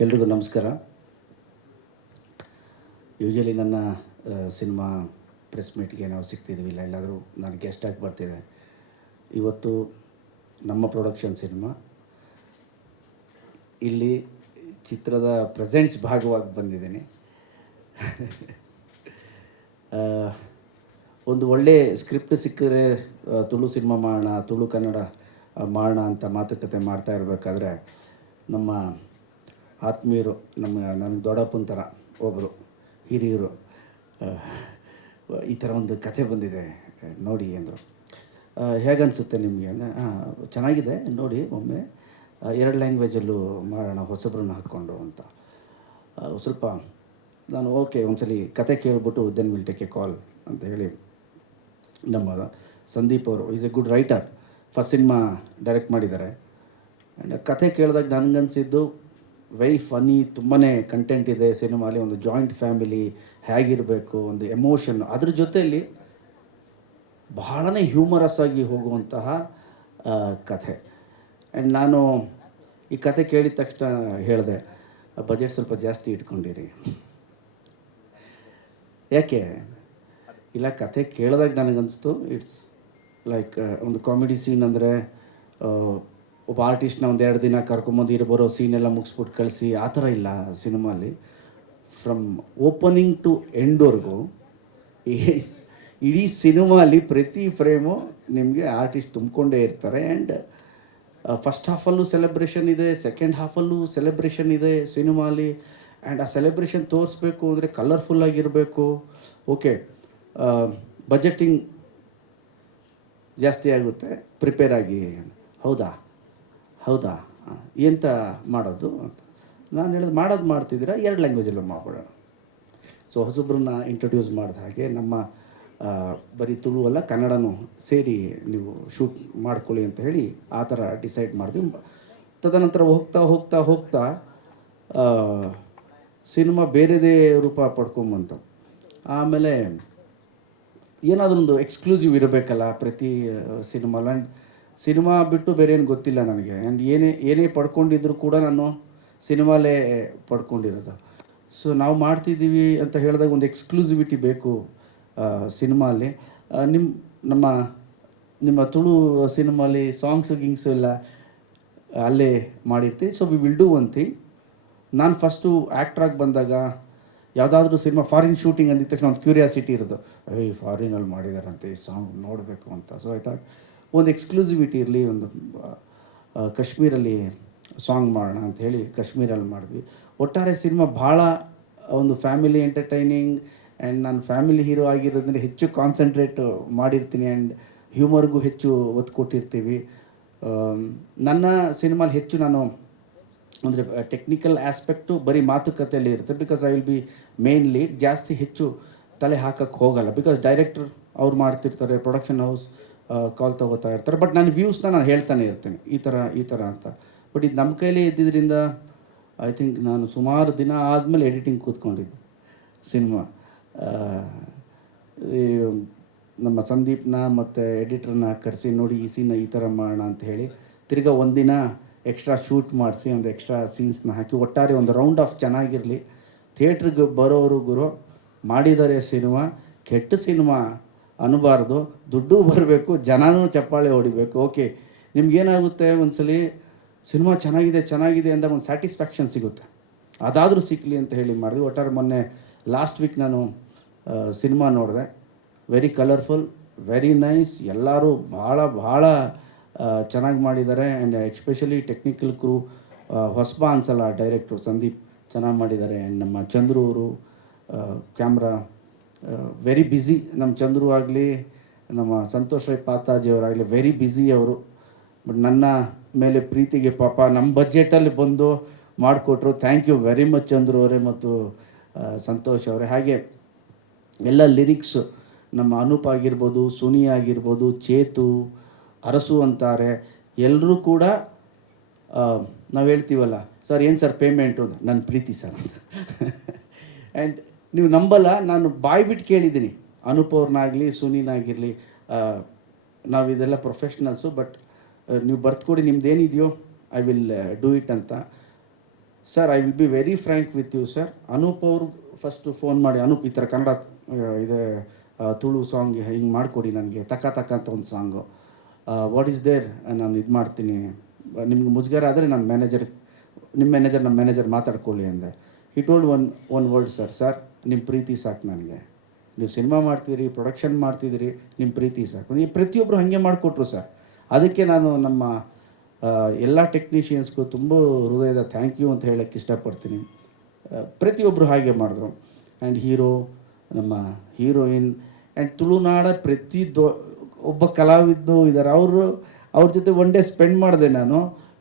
ಎಲ್ರಿಗೂ ನಮಸ್ಕಾರ. ಯೂಶಲಿ ನನ್ನ ಸಿನಿಮಾ ಪ್ರೆಸ್ ಮೀಟ್ಗೆ ನಾವು ಸಿಗ್ತಿದ್ದೀವಿ, ಇಲ್ಲ ಎಲ್ಲಾದರೂ ನಾನು ಗೆಸ್ಟಾಗಿ ಬರ್ತಿದ್ದೆ. ಇವತ್ತು ನಮ್ಮ ಪ್ರೊಡಕ್ಷನ್ ಸಿನಿಮಾ ಇಲ್ಲಿ ಚಿತ್ರದ ಪ್ರೆಸೆಂಟ್ಸ್ ಭಾಗವಾಗಿ ಬಂದಿದ್ದೀನಿ. ಒಂದು ಒಳ್ಳೆ ಸ್ಕ್ರಿಪ್ಟ್ ಸಿಕ್ಕಿದ್ರೆ ತುಳು ಸಿನಿಮಾ ಮಾಡೋಣ, ತುಳು ಕನ್ನಡ ಮಾಡೋಣ ಅಂತ ಮಾತುಕತೆ ಮಾಡ್ತಾ ಇರಬೇಕಾದ್ರೆ ನಮ್ಮ ಆತ್ಮೀಯರು, ನನಗೆ ದೊಡ್ಡಪ್ಪನ ಥರ ಒಬ್ಬರು ಹಿರಿಯರು ಈ ಥರ ಒಂದು ಕಥೆ ಬಂದಿದೆ ನೋಡಿ ಅಂದರು. ಹೇಗನ್ಸುತ್ತೆ ನಿಮಗೆ? ಚೆನ್ನಾಗಿದೆ ನೋಡಿ, ಒಮ್ಮೆ 2 ಲ್ಯಾಂಗ್ವೇಜಲ್ಲೂ ಮಾಡೋಣ ಹೊಸಬ್ರನ್ನ ಹಾಕ್ಕೊಂಡು ಅಂತ. ಸ್ವಲ್ಪ ನಾನು ಓಕೆ ಒಂದ್ಸಲಿ ಕತೆ ಕೇಳಿಬಿಟ್ಟು ದೆನ್ ವಿಲ್ ಟೇಕ್ ಎ ಕಾಲ್ ಅಂತ ಹೇಳಿ, ನಮ್ಮ ಸಂದೀಪ್ ಅವರು is A good writer, first cinema direct ಮಾಡಿದ್ದಾರೆ. ಆ್ಯಂಡ್ ಕತೆ ಕೇಳಿದಾಗ ನನಗನ್ಸಿದ್ದು ವೆರಿ ಫನ್ನಿ, ತುಂಬಾ ಕಂಟೆಂಟ್ ಇದೆ ಸಿನಿಮಾಲಿ. ಒಂದು ಜಾಯಿಂಟ್ ಫ್ಯಾಮಿಲಿ ಹೇಗಿರಬೇಕು, ಒಂದು ಎಮೋಷನ್, ಅದ್ರ ಜೊತೆಯಲ್ಲಿ ಬಹಳನೇ ಹ್ಯೂಮರಸ್ ಆಗಿ ಹೋಗುವಂತಹ ಕಥೆ. ಆ್ಯಂಡ್ ನಾನು ಈ ಕತೆ ಕೇಳಿದ ತಕ್ಷಣ ಹೇಳಿದೆ, ಬಜೆಟ್ ಸ್ವಲ್ಪ ಜಾಸ್ತಿ ಇಟ್ಕೊಂಡಿರಿ. ಯಾಕೆ ಇಲ್ಲ, ಕತೆ ಕೇಳಿದಾಗ ನನಗನ್ನಿಸ್ತು ಇಟ್ಸ್ ಲೈಕ್ ಒಂದು ಕಾಮಿಡಿ ಸೀನ್. ಅಂದರೆ ಒಬ್ಬ ಆರ್ಟಿಸ್ಟ್ನ ಒಂದು 2 ದಿನ ಕರ್ಕೊಂಬಂದು ಬರೋ ಸೀನೆಲ್ಲ ಮುಗಿಸ್ಬಿಟ್ಟು ಕಳಿಸಿ ಆ ಥರ ಇಲ್ಲ ಸಿನಿಮಾಲಿ. ಫ್ರಮ್ ಓಪನಿಂಗ್ ಟು ಎಂಡ್ವರೆಗೂ ಇಡೀ ಸಿನಿಮಾಲಿ ಪ್ರತಿ ಫ್ರೇಮು ನಿಮಗೆ ಆರ್ಟಿಸ್ಟ್ ತುಂಬಿಕೊಂಡೇ ಇರ್ತಾರೆ. ಆ್ಯಂಡ್ ಫಸ್ಟ್ ಹಾಫಲ್ಲೂ ಸೆಲೆಬ್ರೇಷನ್ ಇದೆ, ಸೆಕೆಂಡ್ ಹಾಫಲ್ಲೂ ಸೆಲೆಬ್ರೇಷನ್ ಇದೆ ಸಿನಿಮಾಲಿ. ಆ್ಯಂಡ್ ಆ ಸೆಲೆಬ್ರೇಷನ್ ತೋರಿಸ್ಬೇಕು ಅಂದರೆ ಕಲರ್ಫುಲ್ಲಾಗಿರಬೇಕು. ಓಕೆ, ಬಜೆಟಿಂಗ್ ಜಾಸ್ತಿ ಆಗುತ್ತೆ, ಪ್ರಿಪೇರ್ ಆಗಿ. ಹೌದಾ ಎಂತ ಮಾಡೋದು ಅಂತ ನಾನು ಹೇಳಿದೆ, ಮಾಡ್ತಿದ್ದೀರಾ 2 ಲ್ಯಾಂಗ್ವೇಜಲ್ಲೂ ಮಾಡ್ಬಿಡೋಣ. ಸೊ ಹೊಸಬ್ರನ್ನ ಇಂಟ್ರೊಡ್ಯೂಸ್ ಮಾಡಿದ ಹಾಗೆ ನಮ್ಮ ಬರೀ ತುಳು ಅಲ್ಲ ಕನ್ನಡನೂ ಸೇರಿ ನೀವು ಶೂಟ್ ಮಾಡ್ಕೊಳ್ಳಿ ಅಂತ ಹೇಳಿ ಆ ಥರ ಡಿಸೈಡ್ ಮಾಡಿದ್ವಿ. ತದನಂತರ ಹೋಗ್ತಾ ಸಿನಿಮಾ ಬೇರೆದೇ ರೂಪ ಪಡ್ಕೊಂಬಂತು. ಆಮೇಲೆ ಏನಾದರೂ ಒಂದು ಎಕ್ಸ್ಕ್ಲೂಸಿವ್ ಇರಬೇಕಲ್ಲ ಪ್ರತಿ ಸಿನಿಮಾಲ. ಆ್ಯಂಡ್ ಸಿನಿಮಾ ಬಿಟ್ಟು ಬೇರೆ ಏನು ಗೊತ್ತಿಲ್ಲ ನನಗೆ. ಆ್ಯಂಡ್ ಏನೇ ಪಡ್ಕೊಂಡಿದ್ರು ಕೂಡ ನಾನು ಸಿನಿಮಾಲೇ ಪಡ್ಕೊಂಡಿರೋದು. ಸೊ ನಾವು ಮಾಡ್ತಿದ್ದೀವಿ ಅಂತ ಹೇಳಿದಾಗ ಒಂದು ಎಕ್ಸ್ಕ್ಲೂಸಿವಿಟಿ ಬೇಕು ಸಿನಿಮಾಲಿ. ನಿಮ್ಮ ತುಳು ಸಿನಿಮಾಲಿ ಗಿಂಗ್ಸು ಎಲ್ಲ ಅಲ್ಲೇ ಮಾಡಿರ್ತೀವಿ. So we will do one thing. ನಾನು ಫಸ್ಟು ಆ್ಯಕ್ಟ್ರಾಗಿ ಬಂದಾಗ ಯಾವುದಾದ್ರೂ ಸಿನಿಮಾ ಫಾರಿನ್ ಶೂಟಿಂಗ್ ಅಂದಿದ ತಕ್ಷಣ ಒಂದು ಕ್ಯೂರಿಯಾಸಿಟಿ ಇರೋದು, ಫಾರಿನಲ್ಲಿ ಮಾಡಿದಾರಂತೆ ಈ ಸಾಂಗ್ ನೋಡಬೇಕು ಅಂತ. ಸೊ ಆಯ್ತಾ, ಒಂದು ಎಕ್ಸ್ಕ್ಲೂಸಿವಿಟಿ ಇರಲಿ, ಒಂದು ಕಾಶ್ಮೀರಲ್ಲಿ ಸಾಂಗ್ ಮಾಡೋಣ ಅಂಥೇಳಿ ಕಾಶ್ಮೀರಲ್ಲಿ ಮಾಡಿದ್ವಿ. ಒಟ್ಟಾರೆ ಸಿನಿಮಾ ಭಾಳ ಒಂದು ಫ್ಯಾಮಿಲಿ ಎಂಟರ್ಟೈನಿಂಗ್. ಆ್ಯಂಡ್ ನಾನು ಫ್ಯಾಮಿಲಿ ಹೀರೋ ಆಗಿರೋದ್ರಿಂದ ಹೆಚ್ಚು ಕಾನ್ಸಂಟ್ರೇಟ್ ಮಾಡಿರ್ತೀನಿ. ಆ್ಯಂಡ್ ಹ್ಯೂಮರ್ಗೂ ಹೆಚ್ಚು ಒತ್ತು ಕೊಟ್ಟಿರ್ತೀವಿ. ನನ್ನ ಸಿನಿಮಾಲಿ ಹೆಚ್ಚು ನಾನು ಅಂದರೆ ಟೆಕ್ನಿಕಲ್ ಆಸ್ಪೆಕ್ಟು ಬರೀ ಮಾತುಕತೆಯಲ್ಲಿ ಇರುತ್ತೆ. Because I will B main lead. ಜಾಸ್ತಿ ಹೆಚ್ಚು ತಲೆ ಹಾಕಕ್ಕೆ ಹೋಗಲ್ಲ. ಬಿಕಾಸ್ ಡೈರೆಕ್ಟ್ರ್ ಅವ್ರು ಮಾಡ್ತಿರ್ತಾರೆ, ಪ್ರೊಡಕ್ಷನ್ ಹೌಸ್ ಕಾಲ್ ತೊಗೋತಾ ಇರ್ತಾರೆ. ಬಟ್ ನಾನು ವ್ಯೂಸ್ನ ನಾನು ಹೇಳ್ತಾನೆ ಇರ್ತೀನಿ, ಈ ಥರ ಅಂತ. ಬಟ್ ಇದು ನಮ್ಮ ಕೈಲೇ ಇದ್ದಿದ್ದರಿಂದ ಐ ಥಿಂಕ್ ನಾನು ಸುಮಾರು ದಿನ ಆದಮೇಲೆ ಎಡಿಟಿಂಗ್ ಕೂತ್ಕೊಂಡಿದ್ದೆ ಸಿನಿಮಾ. ನಮ್ಮ ಸಂದೀಪ್ನ ಮತ್ತು ಎಡಿಟ್ರನ್ನ ಕರೆಸಿ, ನೋಡಿ ಈ ಸೀನ ಈ ಥರ ಮಾಡೋಣ ಅಂತ ಹೇಳಿ ತಿರ್ಗಾ ಒಂದಿನ ಎಕ್ಸ್ಟ್ರಾ ಶೂಟ್ ಮಾಡಿಸಿ ಒಂದು ಎಕ್ಸ್ಟ್ರಾ ಸೀನ್ಸ್ನ ಹಾಕಿ ಒಟ್ಟಾರೆ ಒಂದು ರೌಂಡ್ ಆಫ್ ಚೆನ್ನಾಗಿರಲಿ. ಥಿಯೇಟ್ರಿಗೆ ಬರೋರು ಮಾಡಿದ್ದಾರೆ ಸಿನಿಮಾ, ಕೆಟ್ಟ ಸಿನಿಮಾ ಅನ್ನಬಾರ್ದು, ದುಡ್ಡು ಬರಬೇಕು, ಜನನೂ ಚಪ್ಪಾಳೆ ಹೊಡಿಬೇಕು. ಓಕೆ, ನಿಮ್ಗೇನಾಗುತ್ತೆ ಒಂದ್ಸಲಿ ಸಿನಿಮಾ ಚೆನ್ನಾಗಿದೆ ಅಂದಾಗ ಒಂದು ಸ್ಯಾಟಿಸ್ಫ್ಯಾಕ್ಷನ್ ಸಿಗುತ್ತೆ, ಅದಾದರೂ ಸಿಕ್ಕಲಿ ಅಂತ ಹೇಳಿ ಮಾಡಿದ್ವಿ. ಒಟ್ಟಾರೆ ಮೊನ್ನೆ ಲಾಸ್ಟ್ ವೀಕ್ ನಾನು ಸಿನಿಮಾ ನೋಡಿದೆ. Very colourful, very nice. ಎಲ್ಲರೂ ಭಾಳ ಚೆನ್ನಾಗಿ ಮಾಡಿದ್ದಾರೆ. ಆ್ಯಂಡ್ ಎಸ್ಪೆಷಲಿ ಟೆಕ್ನಿಕಲ್ ಕ್ರೂ ಹೊಸಬ ಅನ್ಸಲ್ಲ, ಡೈರೆಕ್ಟ್ರು ಸಂದೀಪ್ ಚೆನ್ನಾಗಿ ಮಾಡಿದ್ದಾರೆ. ಆ್ಯಂಡ್ ನಮ್ಮ ಚಂದ್ರು ಅವರು ಕ್ಯಾಮ್ರಾ ವೆರಿ ಬ್ಯುಸಿ. ನಮ್ಮ ಚಂದ್ರು ಆಗಲಿ, ನಮ್ಮ ಸಂತೋಷ್ ರೈ ಪಾತಾಜಿಯವರಾಗಲಿ ವೆರಿ ಬ್ಯುಸಿ ಅವರು. ಬಟ್ ನನ್ನ ಮೇಲೆ ಪ್ರೀತಿಗೆ ಪಾಪ ನಮ್ಮ ಬಜೆಟಲ್ಲಿ ಬಂದು ಮಾಡಿಕೊಟ್ರು. Thank you very much Chandru ಅವರೇ ಮತ್ತು ಸಂತೋಷ್ ಅವರೇ. ಹಾಗೆ ಎಲ್ಲ ಲಿರಿಕ್ಸು ನಮ್ಮ ಅನೂಪ್ ಆಗಿರ್ಬೋದು, ಸುನಿ ಆಗಿರ್ಬೋದು, ಚೇತು, ಅರಸು ಅಂತಾರೆ, ಎಲ್ಲರೂ ಕೂಡ ನಾವು ಹೇಳ್ತೀವಲ್ಲ, ಸರ್ ಏನು ಸರ್ ಪೇಮೆಂಟು ಅಂತ, ನನ್ನ ಪ್ರೀತಿ ಸರ್ ಅಂತ. ಆ್ಯಂಡ್ ನೀವು ನಂಬಲ್ಲ, ನಾನು ಬಾಯ್ಬಿಟ್ಟು ಕೇಳಿದ್ದೀನಿ ಅನೂಪ್ ಅವ್ರನ್ನಾಗಲಿ ಸುನಿನಾಗಿರಲಿ, ನಾವು ಇದೆಲ್ಲ ಪ್ರೊಫೆಷ್ನಲ್ಸು. ಬಟ್ ನೀವು ಬರ್ತ್ಕೊಡಿ, ನಿಮ್ದೇನಿದೆಯೋ ಐ ವಿಲ್ ಡೂ ಇಟ್ ಅಂತ. Sir, I will be very frank with you sir. Anoop ಅವರು ಫಸ್ಟು ಫೋನ್ ಮಾಡಿ, ಅನೂಪ್ ಈ ಥರ ಕನ್ನಡ ಇದೆ ತುಳು ಸಾಂಗ್ ಹಿಂಗೆ ಮಾಡಿಕೊಡಿ ನನಗೆ, ತಕ್ಕ ತಕ್ಕ ಅಂತ ಒಂದು ಸಾಂಗು, ವಾಟ್ ಈಸ್ ದೇರ್, ನಾನು ಇದು ಮಾಡ್ತೀನಿ, ನಿಮ್ಗೆ ಮುಜುಗರ ಆದರೆ ನನ್ನ ನಿಮ್ಮ ನಮ್ಮ ಮ್ಯಾನೇಜರ್ ಮಾತಾಡ್ಕೊಳ್ಳಿ ಅಂದೆ. He told one word, sir ನಿಮ್ಮ ಪ್ರೀತಿ ಸಾಕು ನನಗೆ. ನೀವು ಸಿನಿಮಾ ಮಾಡ್ತಿದ್ದೀರಿ, ಪ್ರೊಡಕ್ಷನ್ ಮಾಡ್ತಿದ್ದೀರಿ, ನಿಮ್ಮ ಪ್ರೀತಿ ಸಾಕು. ನೀವು ಪ್ರತಿಯೊಬ್ಬರು ಹಾಗೆ ಮಾಡಿಕೊಟ್ರು ಸರ್. ಅದಕ್ಕೆ ನಾನು ನಮ್ಮ ಎಲ್ಲ ಟೆಕ್ನಿಷಿಯನ್ಸ್ಗೂ ತುಂಬ ಹೃದಯದ ಥ್ಯಾಂಕ್ ಯು ಅಂತ ಹೇಳೋಕ್ಕೆ ಇಷ್ಟಪಡ್ತೀನಿ. ಪ್ರತಿಯೊಬ್ಬರು ಹಾಗೆ ಮಾಡಿದ್ರು. ಆ್ಯಂಡ್ ಹೀರೋ, ನಮ್ಮ ಹೀರೋಯಿನ್, ಆ್ಯಂಡ್ ತುಳುನಾಡ ಒಬ್ಬ ಕಲಾವಿದರು ಇದ್ದಾರೆ, ಅವ್ರ ಜೊತೆ ಒನ್ ಡೇ ಸ್ಪೆಂಡ್ ಮಾಡಿದೆ ನಾನು.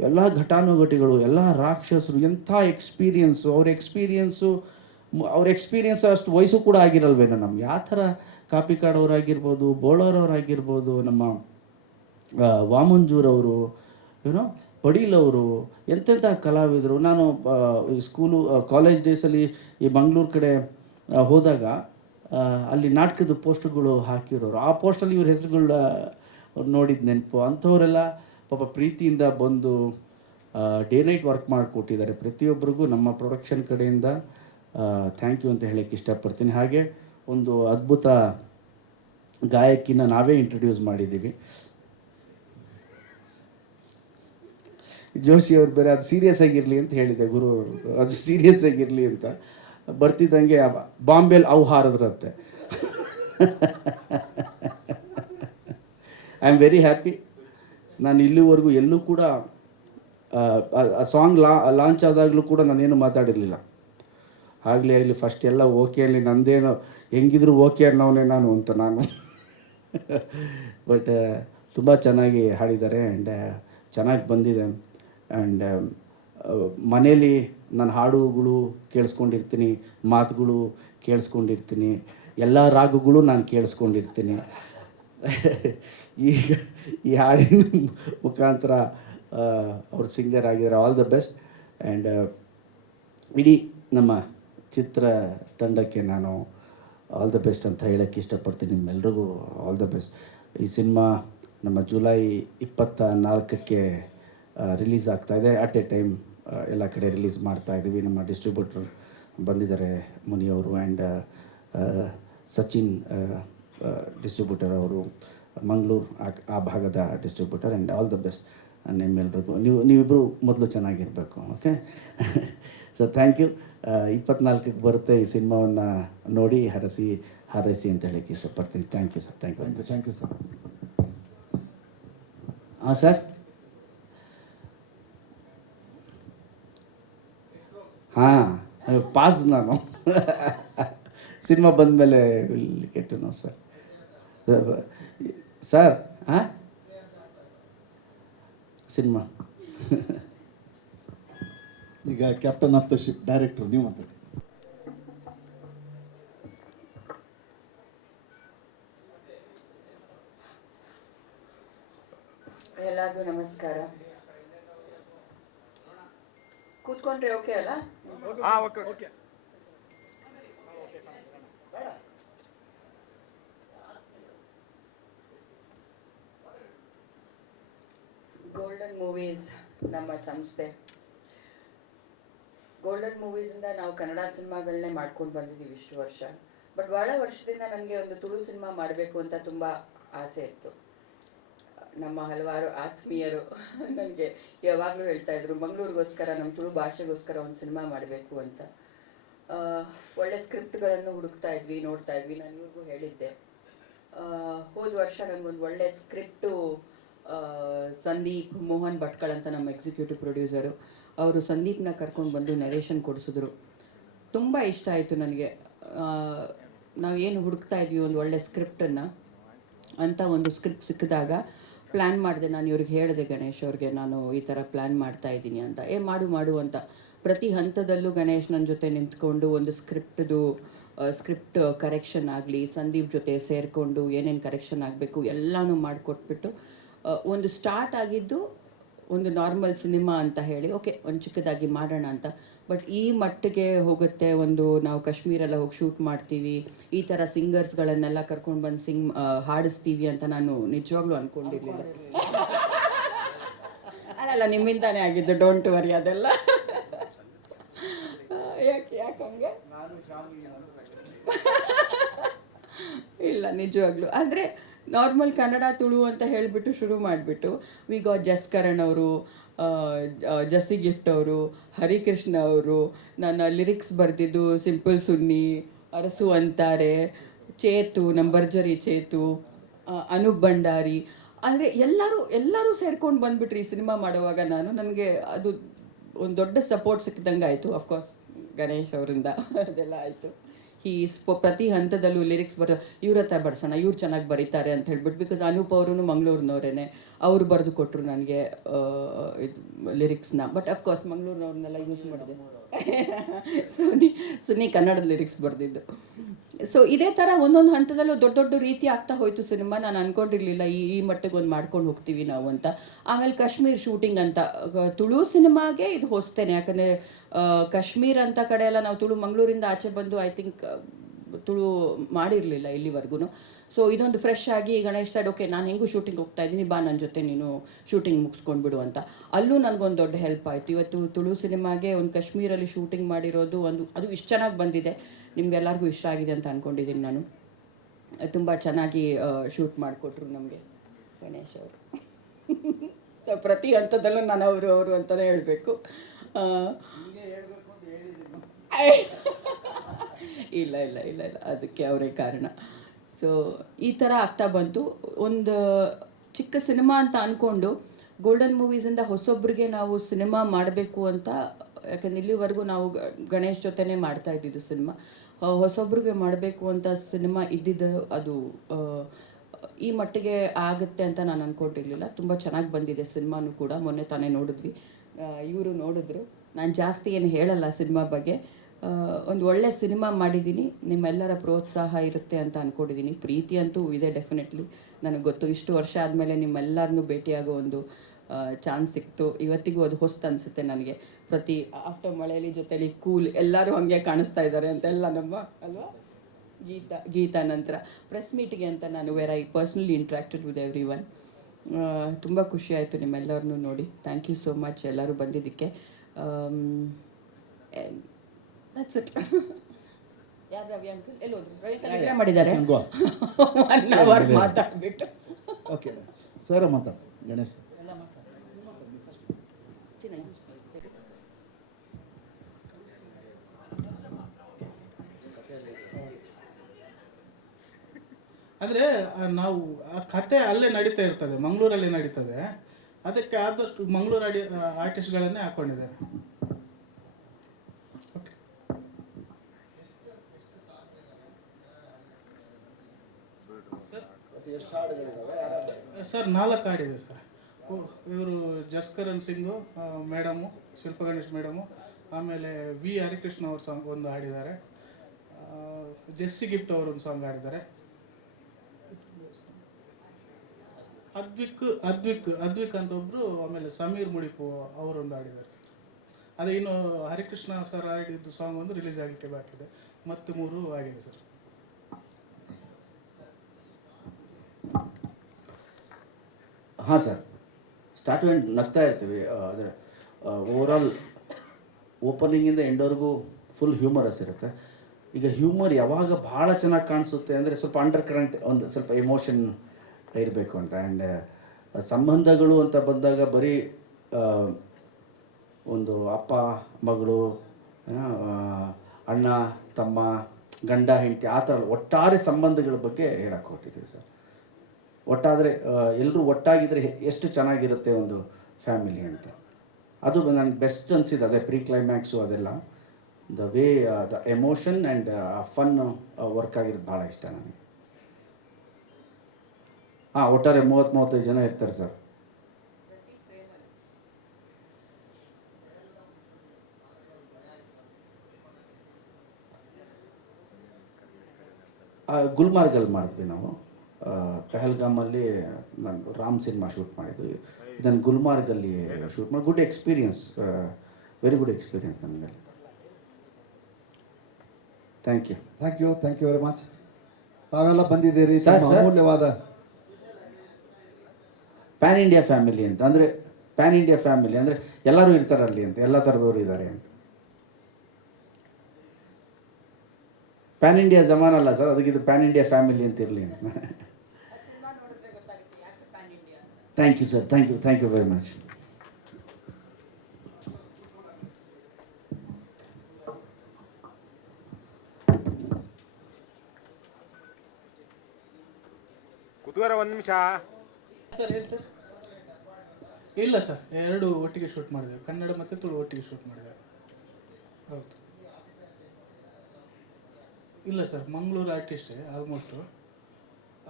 ಎಲ್ಲ ಘಟಾನುಘಟಿಗಳು, ಎಲ್ಲ ರಾಕ್ಷಸರು, ಎಂಥ ಎಕ್ಸ್ಪೀರಿಯನ್ಸು. ಅವ್ರ ಎಕ್ಸ್ಪೀರಿಯನ್ಸ್ ಅಷ್ಟು ವಯಸ್ಸು ಕೂಡ ಆಗಿರಲ್ವೇನೋ ನಮ್ಗೆ. ಯಾವ ಥರ ಕಾಪಿಕಾಡೋರಾಗಿರ್ಬೋದು, ಬೋಳೋರವರಾಗಿರ್ಬೋದು, ನಮ್ಮ ವಾಮಂಜೂರವರು, ಏನೋ ಪಡೀಲವರು, ಎಂತೆಂಥ ಕಲಾವಿದರು. ನಾನು ಕಾಲೇಜ್ ಡೇಸಲ್ಲಿ ಈ ಮಂಗಳೂರು ಕಡೆ ಹೋದಾಗ ಅಲ್ಲಿ ನಾಟಕದ ಪೋಸ್ಟ್ಗಳು ಹಾಕಿರೋರು. ಆ ಪೋಸ್ಟಲ್ಲಿ ಇವ್ರ ಹೆಸರುಗಳ ನೋಡಿದ ನೆನಪು. ಅಂಥವರೆಲ್ಲ ಪಾಪ ಪ್ರೀತಿಯಿಂದ ಬಂದು ಡೇ ನೈಟ್ ವರ್ಕ್ ಮಾಡಿಕೊಟ್ಟಿದ್ದಾರೆ. ಪ್ರತಿಯೊಬ್ಬರಿಗೂ ನಮ್ಮ ಪ್ರೊಡಕ್ಷನ್ ಕಡೆಯಿಂದ ಥ್ಯಾಂಕ್ ಯು ಅಂತ ಹೇಳೋಕ್ಕೆ ಇಷ್ಟಪಡ್ತೀನಿ. ಹಾಗೆ ಒಂದು ಅದ್ಭುತ ಗಾಯಕಿನ ನಾವೇ ಇಂಟ್ರೊಡ್ಯೂಸ್ ಮಾಡಿದ್ದೀವಿ, ಜೋಶಿ ಅವ್ರು. ಬೇರೆ ಅದು ಸೀರಿಯಸ್ ಆಗಿರಲಿ ಅಂತ ಹೇಳಿದೆ ಗುರು, ಅದು ಸೀರಿಯಸ್ ಆಗಿರಲಿ ಅಂತ. ಬರ್ತಿದ್ದಂಗೆ ಬಾಂಬೆಲಿ ಅವು ಹಾರಿದ್ರಂತೆ. I am very happy. ನಾನು ಇಲ್ಲಿವರೆಗೂ ಎಲ್ಲೂ ಕೂಡ ಆ ಸಾಂಗ್ ಲಾಂಚ್ ಆದಾಗಲೂ ಕೂಡ ನಾನೇನು ಮಾತಾಡಿರಲಿಲ್ಲ. ಆಗಲಿ ಫಸ್ಟ್ ಎಲ್ಲ ಓಕೆ ಅಲ್ಲಿ, ನಂದೇನು ಹೆಂಗಿದ್ರು ಓಕೆ ಅನ್ನೋನೇ ನಾನು ಅಂತ ನಾನು. ಬಟ್ ತುಂಬ ಚೆನ್ನಾಗಿ ಹಾಡಿದ್ದಾರೆ ಆ್ಯಂಡ್ ಚೆನ್ನಾಗಿ ಬಂದಿದೆ. ಆ್ಯಂಡ್ ಮನೇಲಿ ನಾನು ಹಾಡುಗಳು ಕೇಳಿಸ್ಕೊಂಡಿರ್ತೀನಿ, ಮಾತುಗಳು ಕೇಳಿಸ್ಕೊಂಡಿರ್ತೀನಿ, ಎಲ್ಲ ರಾಗಗಳು ನಾನು ಕೇಳಿಸ್ಕೊಂಡಿರ್ತೀನಿ. ಈಗ ಈ ಹಾಡಿನ ಮುಖಾಂತರ ಅವ್ರು ಸಿಂಗರ್ ಆಗಿದ್ದಾರೆ. All the best. ಆ್ಯಂಡ್ ಇಡೀ ನಮ್ಮ ಚಿತ್ರ ತಂಡಕ್ಕೆ ನಾನು ಆಲ್ ದ ಬೆಸ್ಟ್ ಅಂತ ಹೇಳೋಕ್ಕೆ ಇಷ್ಟಪಡ್ತೀನಿ. ನಿಮ್ಮೆಲ್ರಿಗೂ ಆಲ್ ದ ಬೆಸ್ಟ್. ಈ ಸಿನಿಮಾ ನಮ್ಮ ಜುಲೈ 24ಕ್ಕೆ ರಿಲೀಸ್ ಆಗ್ತಾಯಿದೆ. ಅಟ್ ಎ ಟೈಮ್ ಎಲ್ಲ ಕಡೆ ರಿಲೀಸ್ ಮಾಡ್ತಾಯಿದ್ದೀವಿ. ನಮ್ಮ ಡಿಸ್ಟ್ರಿಬ್ಯೂಟರ್ ಬಂದಿದ್ದಾರೆ, ಮುನಿಯವರು, ಆ್ಯಂಡ್ ಸಚಿನ್ ಡಿಸ್ಟ್ರಿಬ್ಯೂಟರ್ ಅವರು, ಮಂಗಳೂರು ಆ ಭಾಗದ distributor. And all the best ನಿಮ್ಮೆಲ್ರಿಗೂ. ನೀವಿಬ್ಬರು ಮೊದಲು ಚೆನ್ನಾಗಿರಬೇಕು. ಓಕೆ. So thank you. 24ಕ್ಕೆ ಬರುತ್ತೆ. ಈ ಸಿನಿಮಾವನ್ನು ನೋಡಿ ಹಾರೈಸಿ ಅಂತ ಹೇಳೋಕ್ಕೆ ಇಷ್ಟಪಡ್ತೀನಿ. Thank you sir. Thank you sir. ಹಾಂ ಸರ್. ಹಾಂ, ಪಾಸ್ ನಾನು ಸಿನಿಮಾ ಬಂದಮೇಲೆ will get to know sir. Sir ಹಾಂ, ಸಿನಿಮಾ ಈಗ captain of the ship director ನೀವು ಮಾತಾಡಿ. ಎಲ್ಲರಿಗೂ ನಮಸ್ಕಾರ. ಕೂತ್ಕೊಂಡ್ರೆ ಓಕೆ ಅಲ್ಲ? ಗೋಲ್ಡನ್ ಮೂವೀಸ್ ನಮ್ಮ ಸಂಸ್ಥೆ. ಗೋಲ್ಡನ್ ಮೂವೀಸಿಂದ ನಾವು ಕನ್ನಡ ಸಿನಿಮಾಗಳನ್ನೇ ಮಾಡ್ಕೊಂಡು ಬಂದಿದ್ದೀವಿ ಇಷ್ಟು ವರ್ಷ. ಬಟ್ ಭಾಳ ವರ್ಷದಿಂದ ನನಗೆ ಒಂದು ತುಳು ಸಿನಿಮಾ ಮಾಡಬೇಕು ಅಂತ ತುಂಬ ಆಸೆ ಇತ್ತು. ನಮ್ಮ ಹಲವಾರು ಆತ್ಮೀಯರು ನನಗೆ ಯಾವಾಗಲೂ ಹೇಳ್ತಾ ಇದ್ರು, ಮಂಗಳೂರಿಗೋಸ್ಕರ, ನಮ್ಮ ತುಳು ಭಾಷೆಗೋಸ್ಕರ ಒಂದು ಸಿನಿಮಾ ಮಾಡಬೇಕು ಅಂತ. ಒಳ್ಳೆ ಸ್ಕ್ರಿಪ್ಟ್ಗಳನ್ನು ಹುಡುಕ್ತಾ ಇದ್ವಿ, ನೋಡ್ತಾ ಇದ್ವಿ. ನಾನು ಇವ್ರಿಗೂ ಹೇಳಿದ್ದೆ, ಹೋದ ವರ್ಷ ನನಗೊಂದು ಒಳ್ಳೆ ಸ್ಕ್ರಿಪ್ಟು ಸಂದೀಪ್ ಮೋಹನ್ ಭಟ್ಕಳ್ ಅಂತ ನಮ್ಮ ಎಕ್ಸಿಕ್ಯೂಟಿವ್ ಪ್ರೊಡ್ಯೂಸರು, ಅವರು ಸಂದೀಪ್ನ ಕರ್ಕೊಂಡು ಬಂದು ನರೇಷನ್ ಕೊಡಿಸಿದ್ರು. ತುಂಬ ಇಷ್ಟ ಆಯಿತು ನನಗೆ. ನಾವೇನು ಹುಡುಕ್ತಾ ಇದ್ವಿ ಒಂದು ಒಳ್ಳೆ ಸ್ಕ್ರಿಪ್ಟನ್ನು ಅಂತ ಒಂದು ಸ್ಕ್ರಿಪ್ಟ್ ಸಿಕ್ಕಿದಾಗ ಪ್ಲ್ಯಾನ್ ಮಾಡಿದೆ. ನಾನು ಇವ್ರಿಗೆ ಹೇಳಿದೆ, ಗಣೇಶ್ ಅವ್ರಿಗೆ, ನಾನು ಈ ಥರ ಪ್ಲ್ಯಾನ್ ಮಾಡ್ತಾ ಇದ್ದೀನಿ ಅಂತ. ಮಾಡು ಅಂತ ಪ್ರತಿ ಹಂತದಲ್ಲೂ ಗಣೇಶ್ ನನ್ನ ಜೊತೆ ನಿಂತ್ಕೊಂಡು ಒಂದು ಸ್ಕ್ರಿಪ್ಟ್ ಕರೆಕ್ಷನ್ ಆಗಲಿ, ಸಂದೀಪ್ ಜೊತೆ ಸೇರಿಕೊಂಡು ಏನೇನು ಕರೆಕ್ಷನ್ ಆಗಬೇಕು ಎಲ್ಲನೂ ಮಾಡಿಕೊಟ್ಬಿಟ್ಟು ಒಂದು ಸ್ಟಾರ್ಟ್ ಆಗಿದ್ದು ಒಂದು ನಾರ್ಮಲ್ ಸಿನಿಮಾ ಅಂತ ಹೇಳಿ, ಓಕೆ ಒಂದು ಚಿಕ್ಕದಾಗಿ ಮಾಡೋಣ ಅಂತ. ಬಟ್ ಈ ಮಟ್ಟಿಗೆ ಹೋಗುತ್ತೆ, ನಾವು ಕಾಶ್ಮೀರೆಲ್ಲ ಹೋಗಿ ಶೂಟ್ ಮಾಡ್ತೀವಿ, ಈ ಥರ ಸಿಂಗರ್ಸ್ಗಳನ್ನೆಲ್ಲ ಕರ್ಕೊಂಡು ಬಂದು ಹಾಡಿಸ್ತೀವಿ ಅಂತ ನಾನು ನಿಜವಾಗ್ಲೂ ಅಂದ್ಕೊಂಡಿರಲಿಲ್ಲ. ಅಲ್ಲ ನಿಮ್ಮಿಂದಾನೇ ಆಗಿದ್ದು, ಡೋಂಟ್ ವರಿ ಅದೆಲ್ಲ. ಯಾಕಂಗೆ ಇಲ್ಲ ನಿಜವಾಗ್ಲೂ ಅಂದರೆ ನಾರ್ಮಲ್ ಕನ್ನಡ ತುಳು ಅಂತ ಹೇಳಿಬಿಟ್ಟು ಶುರು ಮಾಡಿಬಿಟ್ಟು ವಿ ಗಾಟ್ ಜಸ್ಕರಣ್ ಅವರು, ಜಸ್ಸಿ ಗಿಫ್ಟ್ ಅವರು, ಹರಿಕೃಷ್ಣ ಅವರು, ನನ್ನ ಲಿರಿಕ್ಸ್ ಬರೆದಿದ್ದು ಸಿಂಪಲ್ ಸುನ್ನಿ, ಅರಸು ಅಂತಾರೆ, ಚೇತು, ನಮ್ಮ ಭರ್ಜರಿ ಚೇತು, ಅನೂಪ್ ಭಂಡಾರಿ, ಅಂದರೆ ಎಲ್ಲರೂ ಸೇರ್ಕೊಂಡು ಬಂದುಬಿಟ್ರಿ ಈ ಸಿನಿಮಾ ಮಾಡುವಾಗ. ನನಗೆ ಅದು ಒಂದು ದೊಡ್ಡ ಸಪೋರ್ಟ್ ಸಿಕ್ಕಿದಂಗೆ ಆಯಿತು. ಅಫ್ಕೋರ್ಸ್ ಗಣೇಶ್ ಅವರಿಂದ ಅದೆಲ್ಲ ಆಯಿತು. ಪ್ರತಿ ಹಂತದಲ್ಲೂ ಲಿರಿಕ್ಸ್ ಇವ್ರ ಹತ್ರ ಬರೆಸೋಣ, ಇವ್ರು ಚೆನ್ನಾಗಿ ಬರೀತಾರೆ ಅಂತ ಹೇಳ್ಬಿಟ್ಟು, ಬಿಕಾಸ್ ಅನೂಪ್ ಅವರು ಮಂಗಳೂರಿನವರೇ, ಅವರು ಬರೆದು ಕೊಟ್ಟರು ನನಗೆ ಇದು ಲಿರಿಕ್ಸ್ನ. ಬಟ್ ಅಫ್ಕೋರ್ಸ್ ಮಂಗಳೂರಿನವ್ರನ್ನೆಲ್ಲ ಯೂಸ್ ಮಾಡಿದೆ. ಸುನಿ ಕನ್ನಡದ ಲಿರಿಕ್ಸ್ ಬರೆದಿದ್ದು. ಸೊ ಇದೇ ಥರ ಒಂದೊಂದು ಹಂತದಲ್ಲೂ ದೊಡ್ಡ ದೊಡ್ಡ ರೀತಿ ಆಗ್ತಾ ಹೋಯಿತು ಸಿನಿಮಾ. ನಾನು ಅಂದ್ಕೊಂಡಿರಲಿಲ್ಲ ಈ ಮಟ್ಟಿಗೆ ಒಂದು ಮಾಡ್ಕೊಂಡು ಹೋಗ್ತೀವಿ ನಾವು ಅಂತ. ಆಮೇಲೆ ಕಾಶ್ಮೀರ್ ಶೂಟಿಂಗ್ ಅಂತ, ತುಳು ಸಿನಿಮಾಗೆ ಇದು ಹೊಸ್ತೇನೆ. ಯಾಕಂದರೆ ಕಾಶ್ಮೀರ್ ಅಂತ ಕಡೆ ಎಲ್ಲ ನಾವು ತುಳು ಮಂಗಳೂರಿಂದ ಆಚೆ ಬಂದು ಐ ಥಿಂಕ್ ತುಳು ಮಾಡಿರಲಿಲ್ಲ ಇಲ್ಲಿವರೆಗೂ. ಸೊ ಇದೊಂದು ಫ್ರೆಶ್ ಆಗಿ ಗಣೇಶ್ ಸೈಡ್ ಓಕೆ ನಾನು ಹೆಂಗೂ ಶೂಟಿಂಗ್ ಹೋಗ್ತಾ ಇದ್ದೀನಿ, ಬಾ ನನ್ನ ಜೊತೆ ನೀನು ಶೂಟಿಂಗ್ ಮುಗಿಸ್ಕೊಂಡ್ಬಿಡು ಅಂತ. ಅಲ್ಲೂ ನನಗೊಂದು ದೊಡ್ಡ ಹೆಲ್ಪ್ ಆಯಿತು. ಇವತ್ತು ತುಳು ಸಿನಿಮಾಗೆ ಒಂದು ಕಾಶ್ಮೀರಲ್ಲಿ ಶೂಟಿಂಗ್ ಮಾಡಿರೋದು ಅದು ಇಷ್ಟು ಚೆನ್ನಾಗಿ ಬಂದಿದೆ, ನಿಮಗೆಲ್ಲರಿಗೂ ಇಷ್ಟ ಆಗಿದೆ ಅಂತ ಅಂದ್ಕೊಂಡಿದ್ದೀನಿ ನಾನು. ತುಂಬ ಚೆನ್ನಾಗಿ ಶೂಟ್ ಮಾಡಿಕೊಟ್ರು ನಮಗೆ ಗಣೇಶ್ ಅವರು. ಸೊ ಪ್ರತಿ ಹಂತದಲ್ಲೂ ನಾನು ಅವರು ಅಂತಲೇ ಹೇಳಬೇಕು. ಇಲ್ಲ ಅದಕ್ಕೆ ಅವರೇ ಕಾರಣ. ಸೊ ಈ ಥರ ಆಗ್ತಾ ಬಂತು. ಒಂದು ಚಿಕ್ಕ ಸಿನಿಮಾ ಅಂತ ಅಂದ್ಕೊಂಡು ಗೋಲ್ಡನ್ ಮೂವೀಸಿಂದ ಹೊಸೊಬ್ಬರಿಗೆ ನಾವು ಸಿನಿಮಾ ಮಾಡಬೇಕು ಅಂತ, ಯಾಕಂದ್ರೆ ಇಲ್ಲಿವರೆಗೂ ನಾವು ಗಣೇಶ್ ಜೊತೆನೇ ಮಾಡ್ತಾ ಇದ್ದಿದ್ದು ಸಿನಿಮಾ. ಹೊಸೊಬ್ರಿಗೆ ಮಾಡಬೇಕು ಅಂತ ಸಿನಿಮಾ ಇದ್ದಿದ್ದು ಅದು ಈ ಮಟ್ಟಿಗೆ ಆಗುತ್ತೆ ಅಂತ ನಾನು ಅಂದ್ಕೊಂಡಿರಲಿಲ್ಲ. ತುಂಬ ಚೆನ್ನಾಗಿ ಬಂದಿದೆ ಸಿನಿಮಾನು ಕೂಡ. ಮೊನ್ನೆ ತಾನೇ ನೋಡಿದ್ವಿ, ಇವರು ನೋಡಿದ್ರು. ನಾನು ಜಾಸ್ತಿ ಏನು ಹೇಳಲ್ಲ ಸಿನಿಮಾ ಬಗ್ಗೆ. ಒಂದು ಒಳ್ಳೆ ಸಿನಿಮಾ ಮಾಡಿದ್ದೀನಿ, ನಿಮ್ಮೆಲ್ಲರ ಪ್ರೋತ್ಸಾಹ ಇರುತ್ತೆ ಅಂತ ಅಂದ್ಕೊಂಡಿದ್ದೀನಿ. ಪ್ರೀತಿ ಅಂತೂ ಇದೆ ಡೆಫಿನೆಟ್ಲಿ, ನನಗೆ ಗೊತ್ತು. ಇಷ್ಟು ವರ್ಷ ಆದಮೇಲೆ ನಿಮ್ಮೆಲ್ಲರನ್ನೂ ಭೇಟಿಯಾಗೋ ಒಂದು ಚಾನ್ಸ್ ಸಿಕ್ತು. ಇವತ್ತಿಗೂ ಅದು ಹೊಸ್ತು ಅನಿಸುತ್ತೆ ನನಗೆ. ಪ್ರತಿ ಆಫ್ಟರ್ ಮಳೆಯಲ್ಲಿ ಜೊತೆಲಿ ಕೂಲ್ ಎಲ್ಲರೂ ಹಾಗೆ ಕಾಣಿಸ್ತಾ ಇದ್ದಾರೆ ಅಂತೆಲ್ಲ ನಮ್ಮ ಅಲ್ವಾ. ಗೀತಾ ನಂತರ ಪ್ರೆಸ್ ಮೀಟಿಗೆ ಅಂತ ನಾನು I personally ಇಂಟ್ರಾಕ್ಟೆಡ್ with every one. ತುಂಬ ಖುಷಿ ಆಯಿತು ನಿಮ್ಮೆಲ್ಲರನ್ನೂ ನೋಡಿ. ಥ್ಯಾಂಕ್ ಯು ಸೋ ಮಚ್ ಎಲ್ಲರೂ ಬಂದಿದ್ದಕ್ಕೆ. That's it. ಯಾರು ರವಿ ಅಂಕಲ್ ಎಲ್ಲೋದ್ರು? ರವಿ ಅಂಕಲ್ ಮಾಡಿದ್ದಾರೆ 1 hour ಮಾತಾಡ್ಬಿಟ್ಟು. ಓಕೆ ಸರ್ ಮಾತಾಡಿ ಗಣೇಶ್ ಸರ್. ಅಂದರೆ ನಾವು ಆ ಕತೆ ಅಲ್ಲೇ ನಡೀತಾ ಇರ್ತದೆ, ಮಂಗಳೂರಲ್ಲಿ ನಡೀತದೆ. ಅದಕ್ಕೆ ಆದಷ್ಟು ಮಂಗಳೂರು ಆರ್ಟಿಸ್ಟ್ಗಳನ್ನೇ ಹಾಕ್ಕೊಂಡಿದ್ದಾರೆ. ಓಕೆ ಸರ್ 4 ಹಾಡಿದೆ ಸರ್. ಇವರು ಜಸ್ಕರಣ್ ಸಿಂಗು ಮೇಡಮು, ಶಿಲ್ಪ ಗಣೇಶ್ ಮೇಡಮು, ಆಮೇಲೆ ವಿ ಹರಿಕೃಷ್ಣ ಅವ್ರ ಸಾಂಗ್ ಒಂದು ಹಾಡಿದ್ದಾರೆ, ಜೆಸ್ಸಿ ಗಿಫ್ಟ್ ಅವರು ಒಂದು ಸಾಂಗ್ ಹಾಡಿದ್ದಾರೆ, ಅದ್ವಿಕ್ ಅಂತ ಒಬ್ಬರು, ಆಮೇಲೆ ಸಮೀರ್ ಮುಡಿಪು ಅವರೊಂದು ಹಾಡಿದ್ದಾರೆ. ಅದೇ ಇನ್ನು ಹರಿಕೃಷ್ಣ ಸರ್ ಹಾಡಿದ್ದು ಸಾಂಗ್ ಒಂದು ರಿಲೀಸ್ ಆಗಲಿಕ್ಕೆ ಬಾಕಿದೆ. ಮತ್ತೆ 3 ಆಗಿದೆ ಸರ್. ಹಾಂ ಸರ್, ಸ್ಟಾರ್ಟ್ ಟು ಎಂಡ್ ನಗ್ತಾ ಇರ್ತೀವಿ. ಅಂದರೆ ಓವರಾಲ್ ಓಪನಿಂಗಿಂದ ಎಂಡ್ವರೆಗೂ ಫುಲ್ ಹ್ಯೂಮರಸ್ ಇರುತ್ತೆ. ಈಗ ಹ್ಯೂಮರ್ ಯಾವಾಗ ಭಾಳ ಚೆನ್ನಾಗಿ ಕಾಣಿಸುತ್ತೆ ಅಂದರೆ ಸ್ವಲ್ಪ ಅಂಡರ್ ಕರೆಂಟ್, ಒಂದು ಸ್ವಲ್ಪ ಎಮೋಷನ್ ಇರಬೇಕು ಅಂತ. ಆ್ಯಂಡ್ ಸಂಬಂಧಗಳು ಅಂತ ಬಂದಾಗ ಬರೀ ಒಂದು ಅಪ್ಪ ಮಗಳು, ಅಣ್ಣ ತಮ್ಮ, ಗಂಡ ಹೆಂಡತಿ, ಆ ಥರ ಒಟ್ಟಾರೆ ಸಂಬಂಧಗಳ ಬಗ್ಗೆ ಹೇಳಕ್ಕೆ ಹೊರಟಿದ್ದೀವಿ ಸರ್. ಒಟ್ಟಾದರೆ ಎಲ್ಲರೂ ಒಟ್ಟಾಗಿದ್ದರೆ ಎಷ್ಟು ಚೆನ್ನಾಗಿರುತ್ತೆ ಒಂದು ಫ್ಯಾಮಿಲಿ ಅಂತ. ಅದು ನನಗೆ ಬೆಸ್ಟ್ ಅನಿಸಿದ್ದು ಅದೇ ಪ್ರೀ ಕ್ಲೈಮ್ಯಾಕ್ಸು ಅದೆಲ್ಲ. The way the emotion and fun work ಆಗಿರೋದು ಭಾಳ ಇಷ್ಟ ನನಗೆ. ಹಾಂ, ಒಟ್ಟಾರೆ 30-35 ಜನ ಇರ್ತಾರೆ ಸರ್. ಗುಲ್ಮಾರ್ಗಲ್ಲಿ ಮಾಡಿದ್ವಿ ನಾವು. ಪೆಹಲ್ಗಾಮಲ್ಲಿ ನಾನು ರಾಮ್ ಸಿನಿಮಾ ಶೂಟ್ ಮಾಡಿದ್ವಿ. ಇದನ್ನು ಗುಲ್ಮಾರ್ಗಲ್ಲಿ ಶೂಟ್ ಮಾಡಿ good experience, very good experience ನನಗೆ. Thank you very much. ತಾವೆಲ್ಲ ಬಂದಿದ್ದೀರಿ, ಸರ್, ಅಮೂಲ್ಯವಾದ ಪ್ಯಾನ್ ಇಂಡಿಯಾ ಫ್ಯಾಮಿಲಿ ಅಂತ. ಅಂದರೆ ಪ್ಯಾನ್ ಇಂಡಿಯಾ ಫ್ಯಾಮಿಲಿ ಅಂದರೆ ಎಲ್ಲರೂ ಇರ್ತಾರಲ್ಲಿ ಅಂತ, ಎಲ್ಲ ಥರದವರು ಇದ್ದಾರೆ ಅಂತ. ಪ್ಯಾನ್ ಇಂಡಿಯಾ ಜಮಾನ ಅಲ್ಲ ಸರ್, ಅದಕ್ಕೆ ಇದು ಪ್ಯಾನ್ ಇಂಡಿಯಾ ಫ್ಯಾಮಿಲಿ ಅಂತ ಇರಲಿ ಅಂತ. Thank you sir, thank you very much. ಕುತೂಹಲ ಒಂದು ನಿಮಿಷ. ಸರ್ ಹೇಳಿ ಸರ್. ಇಲ್ಲ ಸರ್, ಎರಡು ಒಟ್ಟಿಗೆ ಶೂಟ್ ಮಾಡಿದ್ದೇವೆ, ಕನ್ನಡ ಮತ್ತು ತುಳು ಒಟ್ಟಿಗೆ ಶೂಟ್ ಮಾಡಿದ್ದೇವೆ. ಹೌದು. ಇಲ್ಲ ಸರ್, ಮಂಗಳೂರು ಆರ್ಟಿಸ್ಟೇ ಆಲ್ಮೋಸ್ಟು,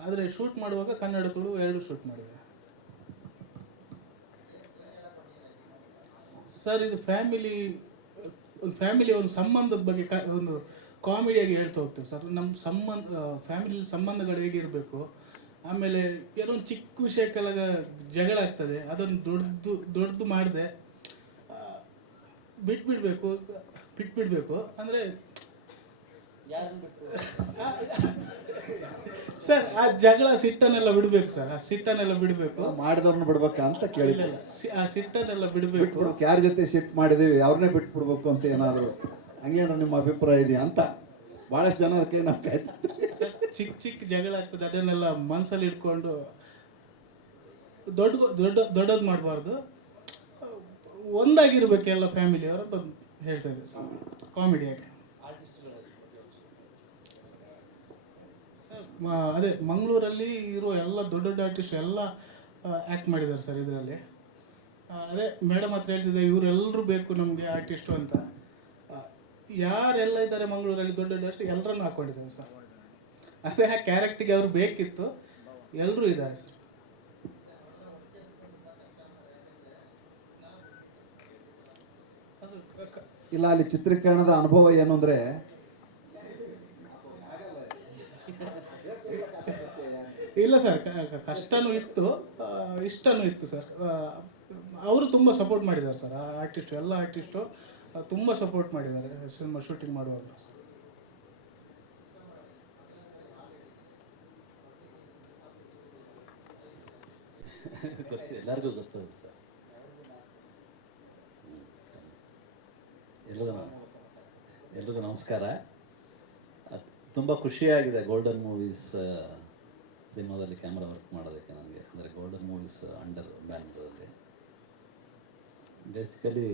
ಆದರೆ ಶೂಟ್ ಮಾಡುವಾಗ ಕನ್ನಡ ತುಳು ಎರಡು ಶೂಟ್ ಮಾಡಿದೆ ಸರ್. ಇದು ಫ್ಯಾಮಿಲಿ ಒಂದು ಸಂಬಂಧದ ಬಗ್ಗೆ ಒಂದು ಕಾಮಿಡಿಯಾಗಿ ಹೇಳ್ತಾ ಹೋಗ್ತೇವೆ ಸರ್. ನಮ್ಮ ಫ್ಯಾಮಿಲಿ ಸಂಬಂಧಗಳು ಹೇಗಿರಬೇಕು, ಆಮೇಲೆ ಏನೋ ಒಂದು ಚಿಕ್ಕ ವಿಷಯಕ್ಕೆಲ್ಲ ಜಗಳ ಆಗ್ತದೆ, ಅದನ್ನು ದೊಡ್ಡದು ಮಾಡದೆ ಬಿಟ್ಬಿಡ್ಬೇಕು ಅಂದರೆ ಸರ್, ಆ ಜಗಳ ಸಿಟ್ಟನ್ನೆಲ್ಲ ಬಿಡಬೇಕು ಸರ್, ಆ ಸಿಟ್ಟನ್ನೆಲ್ಲ ಬಿಡಬೇಕು. ಮಾಡಿದವ್ರನ್ನ ಬಿಡ್ಬೇಕಾ ಅಂತ ಕೇಳಿ. ಆ ಸಿಟ್ಟನ್ನೆಲ್ಲ ಬಿಡಬೇಕು. ಯಾರ ಜೊತೆ ಶಿಫ್ಟ್ ಮಾಡಿದೀವಿ ಅವ್ರನ್ನೇ ಬಿಟ್ಬಿಡ್ಬೇಕು ಅಂತ ಏನಾದರೂ ಹಂಗೇನಾದ್ರು ನಿಮ್ಮ ಅಭಿಪ್ರಾಯ ಇದೆಯಾ ಅಂತ ಭಾಳಷ್ಟು ಜನ ಅದಕ್ಕೆ ನಾವು ಕಾಯ್ತೀವಿ. ಚಿಕ್ಕ ಜಗಳ ಆಗ್ತದೆ, ಅದನ್ನೆಲ್ಲ ಮನಸ್ಸಲ್ಲಿ ಇಟ್ಕೊಂಡು ದೊಡ್ಡದು ಮಾಡಬಾರ್ದು, ಒಂದಾಗಿರ್ಬೇಕು ಎಲ್ಲ ಫ್ಯಾಮಿಲಿ ಅವರ ಹೇಳ್ತಾ ಇದ್ದೆ ಸರ್, ಕಾಮಿಡಿಯಾಗಿ. ಅದೇ ಮಂಗಳೂರಲ್ಲಿ ಇರೋ ಎಲ್ಲ ದೊಡ್ಡ ಆರ್ಟಿಸ್ಟ್ ಎಲ್ಲ ಆ್ಯಕ್ಟ್ ಮಾಡಿದ್ದಾರೆ ಸರ್ ಇದರಲ್ಲಿ. ಅದೇ ಮೇಡಮ್ ಹತ್ರ ಹೇಳ್ತಿದ್ದೆ, ಇವರೆಲ್ಲರೂ ಬೇಕು ನಮಗೆ ಆರ್ಟಿಸ್ಟು ಅಂತ. ಯಾರೆಲ್ಲ ಇದ್ದಾರೆ ಮಂಗಳೂರಲ್ಲಿ ದೊಡ್ಡ ಆರ್ಟಿಸ್ಟ್ ಎಲ್ಲರನ್ನು ಹಾಕ್ಕೊಂಡಿದ್ದೇವೆ ಸರ್. ಅಂದರೆ ಆ ಕ್ಯಾರೆಕ್ಟಿಗೆ ಅವ್ರು ಬೇಕಿತ್ತು, ಎಲ್ಲರೂ ಇದ್ದಾರೆ ಸರ್. ಇಲ್ಲ, ಅಲ್ಲಿ ಚಿತ್ರೀಕರಣದ ಅನುಭವ ಏನು ಅಂದರೆ, ಇಲ್ಲ ಸರ್, ಕಷ್ಟನೂ ಇತ್ತು, ಇಷ್ಟನೂ ಇತ್ತು ಸರ್. ಅವರು ತುಂಬ ಸಪೋರ್ಟ್ ಮಾಡಿದ್ದಾರೆ ಸರ್, ಆ ಆರ್ಟಿಸ್ಟು ಎಲ್ಲ ಆರ್ಟಿಸ್ಟು ತುಂಬ ಸಪೋರ್ಟ್ ಮಾಡಿದ್ದಾರೆ ಸಿನಿಮಾ ಶೂಟಿಂಗ್ ಮಾಡುವಾಗ. ಎಲ್ಲರಿಗೂ ಗೊತ್ತಾಗುತ್ತೆ. ಎಲ್ರಿಗೂ ನಮಸ್ಕಾರ. ತುಂಬ ಖುಷಿಯಾಗಿದೆ ಗೋಲ್ಡನ್ ಮೂವೀಸ್ ಸಿನಿಮಾದಲ್ಲಿ ಕ್ಯಾಮ್ರಾ ವರ್ಕ್ ಮಾಡೋದಕ್ಕೆ ನನಗೆ. ಅಂದರೆ ಗೋಲ್ಡನ್ ಮೂವೀಸ್ ಅಂಡರ್ ಬ್ಯಾನರಲ್ಲಿ ಬೇಸಿಕಲಿ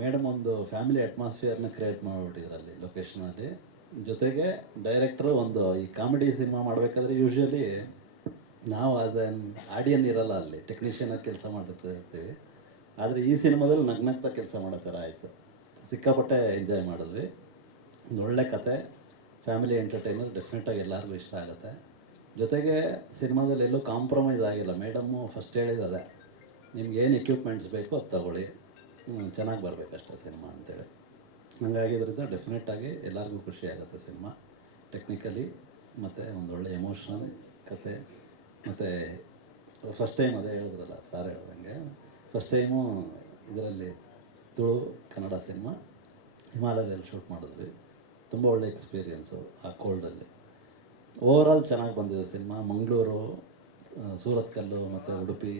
ಮೇಡಮ್ ಒಂದು ಫ್ಯಾಮಿಲಿ ಅಟ್ಮಾಸ್ಫಿಯರ್ನ ಕ್ರಿಯೇಟ್ ಮಾಡಿಬಿಟ್ಟಿದ್ರಲ್ಲಿ ಲೊಕೇಶನಲ್ಲಿ. ಜೊತೆಗೆ ಡೈರೆಕ್ಟ್ರು ಒಂದು ಈ ಕಾಮಿಡಿ ಸಿನಿಮಾ ಮಾಡಬೇಕಾದ್ರೆ ಯೂಶ್ವಲಿ ನಾವು ಆಸ್ ಆನ್ ಆಡಿಯನ್ ಇರಲ್ಲ, ಅಲ್ಲಿ ಟೆಕ್ನಿಷಿಯನಾಗಿ ಕೆಲಸ ಇರ್ತೀವಿ. ಆದರೆ ಈ ಸಿನಿಮಾದಲ್ಲಿ ನಗ್ನಗ್ತಾ ಕೆಲಸ ಮಾಡೋ ಥರ ಆಯಿತು. ಸಿಕ್ಕಾಪಟ್ಟೆ ಎಂಜಾಯ್ ಮಾಡಿದ್ವಿ. ಒಂದು ಒಳ್ಳೆ ಕತೆ, ಫ್ಯಾಮಿಲಿ ಎಂಟರ್ಟೈನರ್, ಡೆಫಿನೆಟಾಗಿ ಎಲ್ಲರಿಗೂ ಇಷ್ಟ ಆಗುತ್ತೆ. ಜೊತೆಗೆ ಸಿನಿಮಾದಲ್ಲಿ ಎಲ್ಲೂ ಕಾಂಪ್ರಮೈಸ್ ಆಗಿಲ್ಲ. ಮೇಡಮ್ಮು ಫಸ್ಟ್ ಹೇಳಿದೆ, ನಿಮ್ಗೆ ಏನು ಎಕ್ವಿಪ್ಮೆಂಟ್ಸ್ ಬೇಕು ಅದು ತಗೊಳ್ಳಿ, ಚೆನ್ನಾಗಿ ಬರಬೇಕಷ್ಟೇ ಸಿನಿಮಾ ಅಂತೇಳಿ. ಹಂಗಾಗಿದ್ದರಿಂದ ಡೆಫಿನೆಟಾಗಿ ಎಲ್ಲರಿಗೂ ಖುಷಿ ಆಗುತ್ತೆ ಸಿನಿಮಾ ಟೆಕ್ನಿಕಲಿ, ಮತ್ತು ಒಂದು ಒಳ್ಳೆ ಎಮೋಷ್ನಲ್ ಕತೆ. ಮತ್ತು ಫಸ್ಟ್ ಟೈಮ್ ಅದೇ ಹೇಳಿದ್ರಲ್ಲ ಸಾರ್ ಹೇಳ್ದಂಗೆ, ಫಸ್ಟ್ ಟೈಮು ಇದರಲ್ಲಿ ತುಳು ಕನ್ನಡ ಸಿನಿಮಾ ಹಿಮಾಲಯದಲ್ಲಿ ಶೂಟ್ ಮಾಡಿದ್ವಿ. ತುಂಬ ಒಳ್ಳೆ ಎಕ್ಸ್ಪೀರಿಯೆನ್ಸು ಆ ಕೋಲ್ಡಲ್ಲಿ. ಓವರಾಲ್ ಚೆನ್ನಾಗಿ ಬಂದಿದೆ ಸಿನಿಮಾ. ಮಂಗಳೂರು, ಸೂರತ್ಕಲ್ಲು ಮತ್ತು ಉಡುಪಿ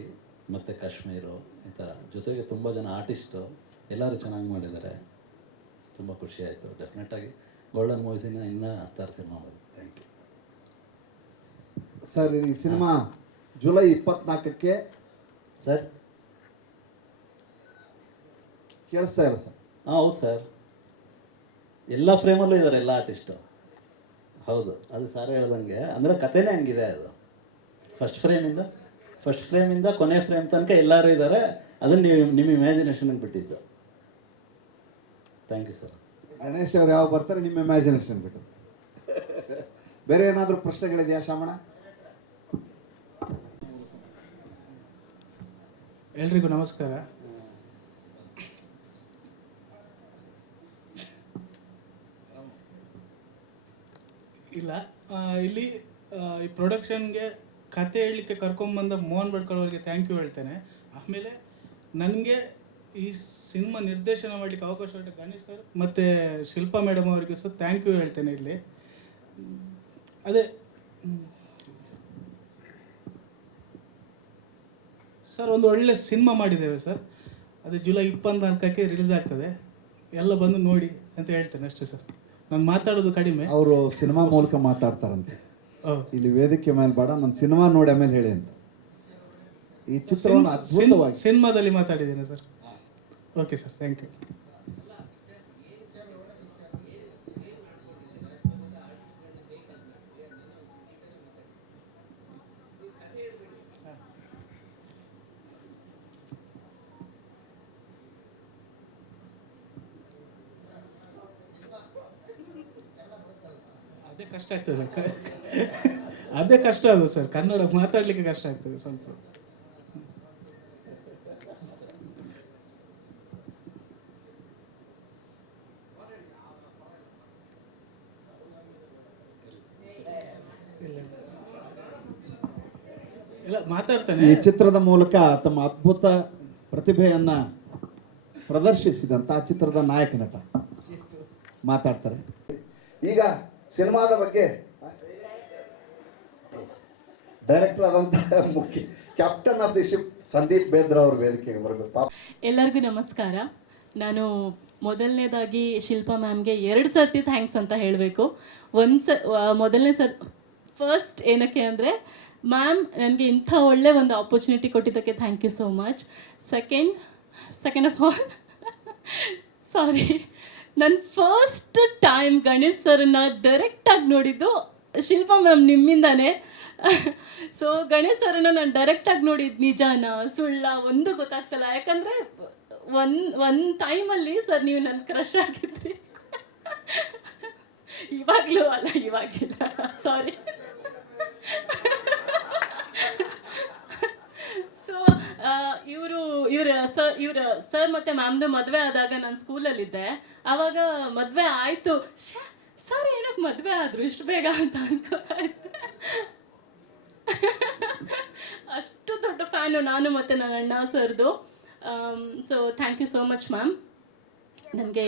ಮತ್ತು ಕಾಶ್ಮೀರು ಈ ಥರ, ಜೊತೆಗೆ ತುಂಬ ಜನ ಆರ್ಟಿಸ್ಟು ಎಲ್ಲರೂ ಚೆನ್ನಾಗಿ ಮಾಡಿದ್ದಾರೆ. ತುಂಬ ಖುಷಿ ಆಯಿತು. ಡೆಫಿನೆಟಾಗಿ ಗೋಲ್ಡನ್ ಮೂವೀಸಿನ ಇನ್ನೂ 10 ಸಿನಿಮಾ ಬಂದಿದೆ. Thank you sir. ಈ ಸಿನಿಮಾ ಜುಲೈ 24ಕ್ಕೆ ಸರ್. ಕೇಳಿಸ್ತಾ ಇಲ್ಲ ಸರ್? ಹೌದು ಸರ್, ಎಲ್ಲ ಫ್ರೇಮಲ್ಲೂ ಇದ್ದಾರೆ ಎಲ್ಲ ಆರ್ಟಿಸ್ಟು. ಹೌದು, ಅದು ಸಾರ್ ಹೇಳ್ದಂಗೆ, ಅಂದರೆ ಕಥೆನೇ ಹಂಗಿದೆ ಅದು. ಫಸ್ಟ್ ಫ್ರೇಮಿಂದ ಕೊನೆ ಫ್ರೇಮ್ ತನಕ ಎಲ್ಲರೂ ಇದ್ದಾರೆ. ಅದನ್ನು ನಿಮ್ಮ ಇಮ್ಯಾಜಿನೇಷನ್ಗೆ ಬಿಟ್ಟಿದ್ದು. Thank you sir. ಗಣೇಶ್ ಅವ್ರು ಯಾವಾಗ ಬರ್ತಾರೆ ನಿಮ್ಮ ಇಮ್ಯಾಜಿನೇಷನ್ ಬಿಟ್ಟು. ಬೇರೆ ಏನಾದರೂ ಪ್ರಶ್ನೆಗಳಿದೆಯಾ ಶಾಮಣ್ಣ? ಎಲ್ರಿಗೂ ನಮಸ್ಕಾರ. ಇಲ್ಲ, ಇಲ್ಲಿ ಈ ಪ್ರೊಡಕ್ಷನ್ಗೆ ಕತೆ ಹೇಳಲಿಕ್ಕೆ ಕರ್ಕೊಂಬಂದ ಮೋಹನ್ ಭಟ್ಕಳ್ ಅವರಿಗೆ ಥ್ಯಾಂಕ್ ಯು ಹೇಳ್ತೇನೆ. ಆಮೇಲೆ ನನಗೆ ಈ ಸಿನಿಮಾ ನಿರ್ದೇಶನ ಮಾಡಲಿಕ್ಕೆ ಅವಕಾಶ ಕೊಟ್ಟ ಗಣೇಶ್ ಸರ್ ಮತ್ತು ಶಿಲ್ಪಾ ಮೇಡಮ್ ಅವರಿಗೆ ಸಹ ಥ್ಯಾಂಕ್ ಯು ಹೇಳ್ತೇನೆ. ಇಲ್ಲಿ ಅದೇ ಸರ್ ಒಂದು ಒಳ್ಳೆ ಸಿನಿಮಾ ಮಾಡಿದ್ದೇವೆ ಸರ್, ಅದು ಜುಲೈ 24ಕ್ಕೆ ರಿಲೀಸ್ ಆಗ್ತದೆ, ಎಲ್ಲ ಬಂದು ನೋಡಿ ಅಂತ ಹೇಳ್ತೇನೆ ಅಷ್ಟೇ ಸರ್. ನಾನು ಮಾತಾಡೋದು ಕಡಿಮೆ. ಅವರು ಸಿನಿಮಾ ಮೂಲಕ ಮಾತಾಡ್ತಾರಂತೆ, ಹೌದು. ಇಲ್ಲಿ ವೇದಿಕೆ ಮೇಲೆ ಬೇಡ, ನಾನು ಸಿನಿಮಾ ನೋಡಿ ಆಮೇಲೆ ಹೇಳಿ ಅಂತ. ಈ ಚಿತ್ರವನ್ನು ಅದ್ಭುತವಾಗಿ ಸಿನಿಮಾದಲ್ಲಿ ಮಾತಾಡಿದ್ದೇನೆ sir. Okay sir, thank you. ಅದೇ ಕಷ್ಟ ಆಗ್ತದೆ ಅದೇ ಕಷ್ಟ ಆಗೋದು ಸರ್, ಕನ್ನಡ ಮಾತಾಡ್ಲಿಕ್ಕೆ ಕಷ್ಟ ಆಗ್ತದೆ ಸ್ವಲ್ಪ. ಇಲ್ಲ ಮಾತಾಡ್ತಾನೆ. ಈ ಚಿತ್ರದ ಮೂಲಕ ತಮ್ಮ ಅದ್ಭುತ ಪ್ರತಿಭೆಯನ್ನ ಪ್ರದರ್ಶಿಸಿದಂತ ಚಿತ್ರದ ನಾಯಕ ನಟ ಮಾತಾಡ್ತಾರೆ. ಈಗ ಸಿನಿಮಾದ ಬಗ್ಗೆ ಡೈರೆಕ್ಟರ್ ಆದಂತಹ ಮುಖ್ಯ captain of the ship Sandeep ಬೇಂದ್ರ ಅವ್ರ ವೇದಿಕೆಗೆ ಬರಬೇಕು. ಎಲ್ಲರಿಗೂ ನಮಸ್ಕಾರ. ನಾನು ಮೊದಲನೇದಾಗಿ ಶಿಲ್ಪಾ ಮ್ಯಾಮ್ಗೆ 2 ಸರ್ತಿ ಥ್ಯಾಂಕ್ಸ್ ಅಂತ ಹೇಳಬೇಕು. ಮೊದಲನೇ ಫಸ್ಟ್ ಏನಕ್ಕೆ ಅಂದರೆ ಮ್ಯಾಮ್ ನನಗೆ ಇಂಥ ಒಳ್ಳೆ ಒಂದು ಆಪರ್ಚುನಿಟಿ ಕೊಟ್ಟಿದ್ದಕ್ಕೆ thank you so much. Second of all sorry, ನನ್ನ ಫಸ್ಟ್ ಟೈಮ್ ಗಣೇಶ್ ಸರ್ನ ಡೈರೆಕ್ಟಾಗಿ ನೋಡಿದ್ದು ಶಿಲ್ಪಾ ಮ್ಯಾಮ್ ನಿಮ್ಮಿಂದಾನೇ. ಸೊ ಗಣೇಶ್ ಸರ್ನ ನಾನು ಡೈರೆಕ್ಟಾಗಿ ನೋಡಿದ್ದು ನಿಜಾನ ಸುಳ್ಳ ಒಂದು ಗೊತ್ತಾಗ್ತಲ್ಲ, ಯಾಕಂದರೆ ಒಂದು ಟೈಮಲ್ಲಿ ಸರ್ ನೀವು ನನ್ನ ಕ್ರಶ್ ಆಗಿದ್ರಿ. ಇವಾಗಲೂ ಅಲ್ಲ, ಇವಾಗಿಲ್ಲ, ಸಾರಿ. ಸೊ ಇವ್ರ ಸರ್ ಮತ್ತು ಮ್ಯಾಮ್ದು ಮದುವೆ ಆದಾಗ ನಾನು ಸ್ಕೂಲಲ್ಲಿದ್ದೆ. ಆವಾಗ ಮದುವೆ ಆಯಿತು, ಸರ್ ಏನಕ್ಕೆ ಮದುವೆ ಆದರು ಇಷ್ಟು ಬೇಗ ಅಂತ ಅನ್ಕೋತಾ ಇದ್ದೆ. ಅಷ್ಟು ದೊಡ್ಡ ಫ್ಯಾನು ನಾನು ಮತ್ತು ನನ್ನ ಅಣ್ಣ ಸರ್ದು. So thank you so much ma'am. ನನಗೆ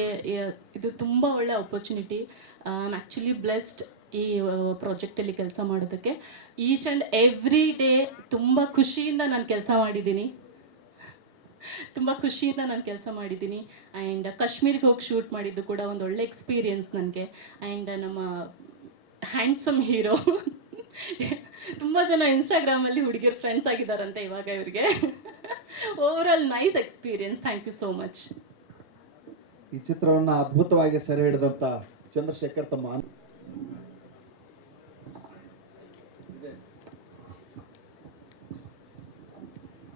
ಇದು ತುಂಬ ಒಳ್ಳೆ opportunity. I am actually blessed ಈ ಪ್ರಾಜೆಕ್ಟಲ್ಲಿ ಕೆಲಸ ಮಾಡೋದಕ್ಕೆ. ಈಚ್ ಆ್ಯಂಡ್ ಎವ್ರಿ ಡೇ ತುಂಬ ಖುಷಿಯಿಂದ ನಾನು ಕೆಲಸ ಮಾಡಿದ್ದೀನಿ. ಆ್ಯಂಡ್ ಕಾಶ್ಮೀರಿಗೆ ಹೋಗಿ ಶೂಟ್ ಮಾಡಿದ್ದು ಕೂಡ ಒಂದು ಒಳ್ಳೆ ಎಕ್ಸ್ಪೀರಿಯನ್ಸ್ ನನಗೆ. ಆ್ಯಂಡ್ ನಮ್ಮ ಹ್ಯಾಂಡ್ಸಮ್ ಹೀರೋ ತುಂಬ ಜನ ಇನ್ಸ್ಟಾಗ್ರಾಮಲ್ಲಿ ಹುಡುಗಿಯರು ಫ್ರೆಂಡ್ಸ್ ಆಗಿದ್ದಾರಂತೆ ಇವಾಗ ಇವರಿಗೆ. Overall nice experience. Thank you so much. ಈ ಚಿತ್ರವನ್ನು ಅದ್ಭುತವಾಗಿ ಸೆರೆ ಹಿಡಿದಂತ ಚಂದ್ರಶೇಖರ್ ತಮ್ಮ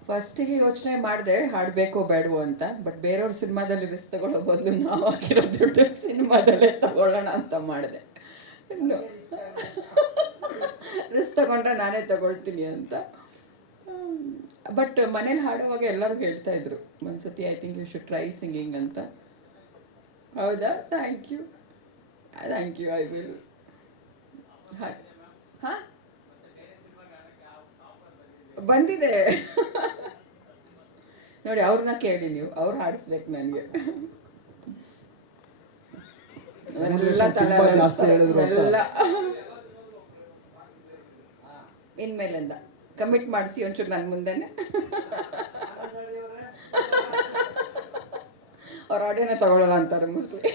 ಫಸ್ಟಿಗೆ ಯೋಚನೆ ಮಾಡಿದೆ ಹಾಡಬೇಕೋ ಬೇಡವೋ ಅಂತ, ಬಟ್ ಬೇರೆಯವ್ರ ಸಿನಿಮಾದಲ್ಲಿ ರಿಸ್ಕ್ ತಗೊಳ್ಳೋ ಬದಲು ನಾವು ಹಾಕಿರೋ ದುಡ್ಡು ಸಿನಿಮಾದಲ್ಲೇ ತಗೊಳ್ಳೋಣ ಅಂತ ಮಾಡಿದೆ. ರಿಸ್ಕ್ ತಗೊಂಡ್ರೆ ನಾನೇ ತಗೊಳ್ತೀನಿ ಅಂತ. ಬಟ್ ಮನೇಲಿ ಹಾಡೋವಾಗ ಎಲ್ಲರೂ ಹೇಳ್ತಾ ಇದ್ರು ಒಂದ್ಸತಿ I think you should try singing ಅಂತ. ಹೌದಾ? Thank you, I will. ಹಾಂ ಬಂದಿದೆ ನೋಡಿ, ಅವ್ರನ್ನ ಕೇಳಿ ನೀವು, ಅವ್ರು ಹಾಡಿಸ್ಬೇಕು ನನಗೆ. ಎಲ್ಲ ಇನ್ಮೇಲಿಂದ ಕಮಿಟ್ ಮಾಡಿಸಿ ಒಂಚೂರು ನನ್ನ ಮುಂದೆನೆ ಅವ್ರ ಆಡಿಯೋನೇ ತಗೊಳ್ಳಲ್ಲ ಅಂತಾರೆ ಮೋಸ್ಟ್ಲಿ.